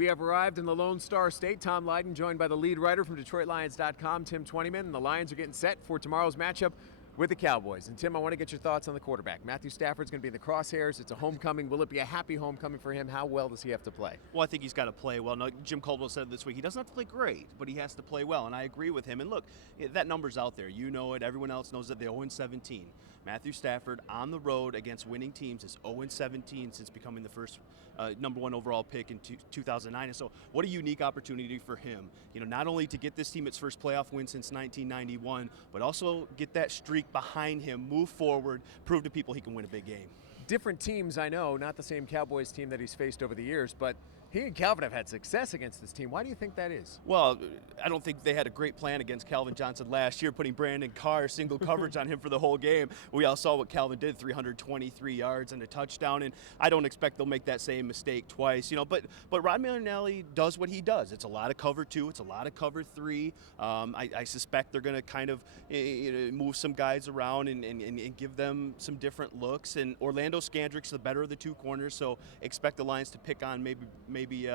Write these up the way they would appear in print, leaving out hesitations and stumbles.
We have arrived in the Lone Star State. Tom Leyden, joined by the lead writer from DetroitLions.com, Tim Twentyman. And the Lions are getting set for tomorrow's matchup with the Cowboys. And Tim, I want to get your thoughts on the quarterback. Matthew Stafford's going to be in the crosshairs. It's a homecoming. Will it be a happy homecoming for him? How well does he have to play? Well, I think he's got to play well. Now, Jim Caldwell said this week he doesn't have to play great, but he has to play well, and I agree with him. And look, that number's out there. You know it. Everyone else knows that they're 0-17. Matthew Stafford on the road against winning teams is 0-17 since becoming the first number one overall pick in 2009. And so what a unique opportunity for him. You know, not only to get this team its first playoff win since 1991, but also get that streak behind him, move forward, prove to people he can win a big game. Different teams, I know, not the same Cowboys team that he's faced over the years, but he and Calvin have had success against this team. Why do you think that is? Well, I don't think they had a great plan against Calvin Johnson last year, putting Brandon Carr single coverage on him for the whole game. We all saw what Calvin did, 323 yards and a touchdown, and I don't expect they'll make that same mistake twice. You know, but Rod Marinelli does what he does. It's a lot of cover two. It's a lot of cover three. I suspect they're going to kind of move some guys around and give them some different looks. And Orlando Scandrick's the better of the two corners, so expect the Lions to pick on maybe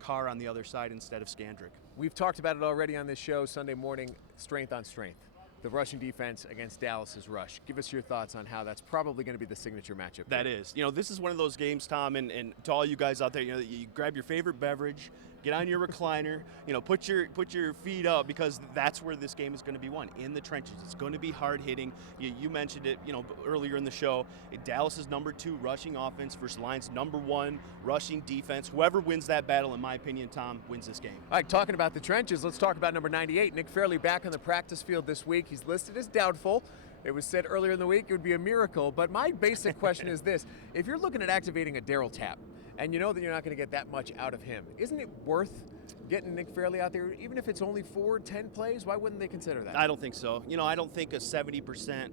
Carr on the other side instead of Scandrick. We've talked about it already on this show Sunday morning, strength on strength. The rushing defense against Dallas's rush. Give us your thoughts on how that's probably going to be the signature matchup. That is. You know, this is one of those games, Tom, and to all you guys out there, you know, you grab your favorite beverage, get on your recliner, you know, put your feet up, because that's where this game is going to be won, in the trenches. It's going to be hard hitting. You mentioned it, you know, earlier in the show. Dallas's #2 rushing offense versus Lions' #1 rushing defense. Whoever wins that battle, in my opinion, Tom, wins this game. All right, talking about the trenches, let's talk about number 98, Nick Fairley, back on the practice field this week. He's listed as doubtful. It was said earlier in the week it would be a miracle, but my basic question is this. If you're looking at activating a Darryl Tapp, and you know that you're not going to get that much out of him, isn't it worth getting Nick Fairley out there, even if it's only 4-10 plays? Why wouldn't they consider that? I don't think so. You know, I don't think a 70%,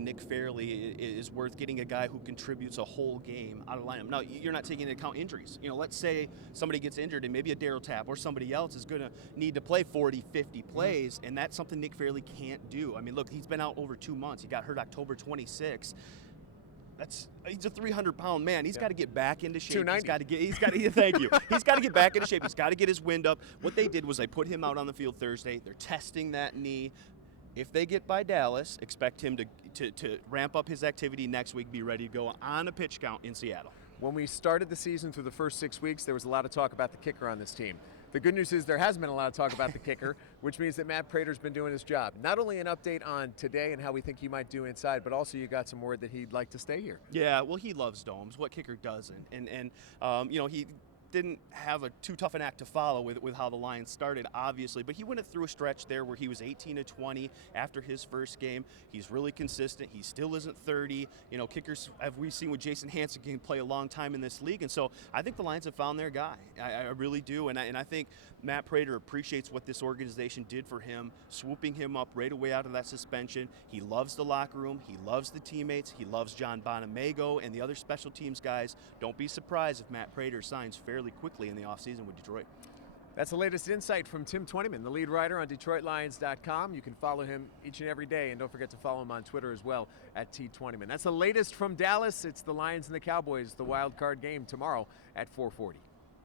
Nick Fairley is worth getting a guy who contributes a whole game out of lineup. Now, you're not taking into account injuries. You know, let's say somebody gets injured and maybe a Darryl Tapp or somebody else is going to need to play 40, 50 plays, and that's something Nick Fairley can't do. I mean, look, he's been out over 2 months. He got hurt October 26th. He's a 300-pound man. He's got to get back into shape. 290. He's got to thank you. He's got to get back into shape. He's got to get his wind up. What they did was they put him out on the field Thursday. They're testing that knee. If they get by Dallas, expect him to ramp up his activity next week, be ready to go on a pitch count in Seattle. When we started the season through the first 6 weeks, there was a lot of talk about the kicker on this team. The good news is there hasn't been a lot of talk about the kicker, which means that Matt Prater's been doing his job. Not only an update on today and how we think he might do inside, but also you got some word that he'd like to stay here. Yeah, well, he loves domes. What kicker doesn't? And he didn't have a too tough an act to follow with how the Lions started, obviously, but he went through a stretch there where he was 18-20 after his first game. He's really consistent. He still isn't 30. You know, kickers, have we seen with Jason Hansen, can play a long time in this league, and so I think the Lions have found their guy. I really do, and I think Matt Prater appreciates what this organization did for him, swooping him up right away out of that suspension. He loves the locker room. He loves the teammates. He loves John Bonamego and the other special teams guys. Don't be surprised if Matt Prater signs fairly quickly in the offseason with Detroit. That's the latest insight from Tim Twentyman, the lead writer on DetroitLions.com. You can follow him each and every day, and don't forget to follow him on Twitter as well at @T20man. That's the latest from Dallas. It's the Lions and the Cowboys, the wild card game tomorrow at 4:40.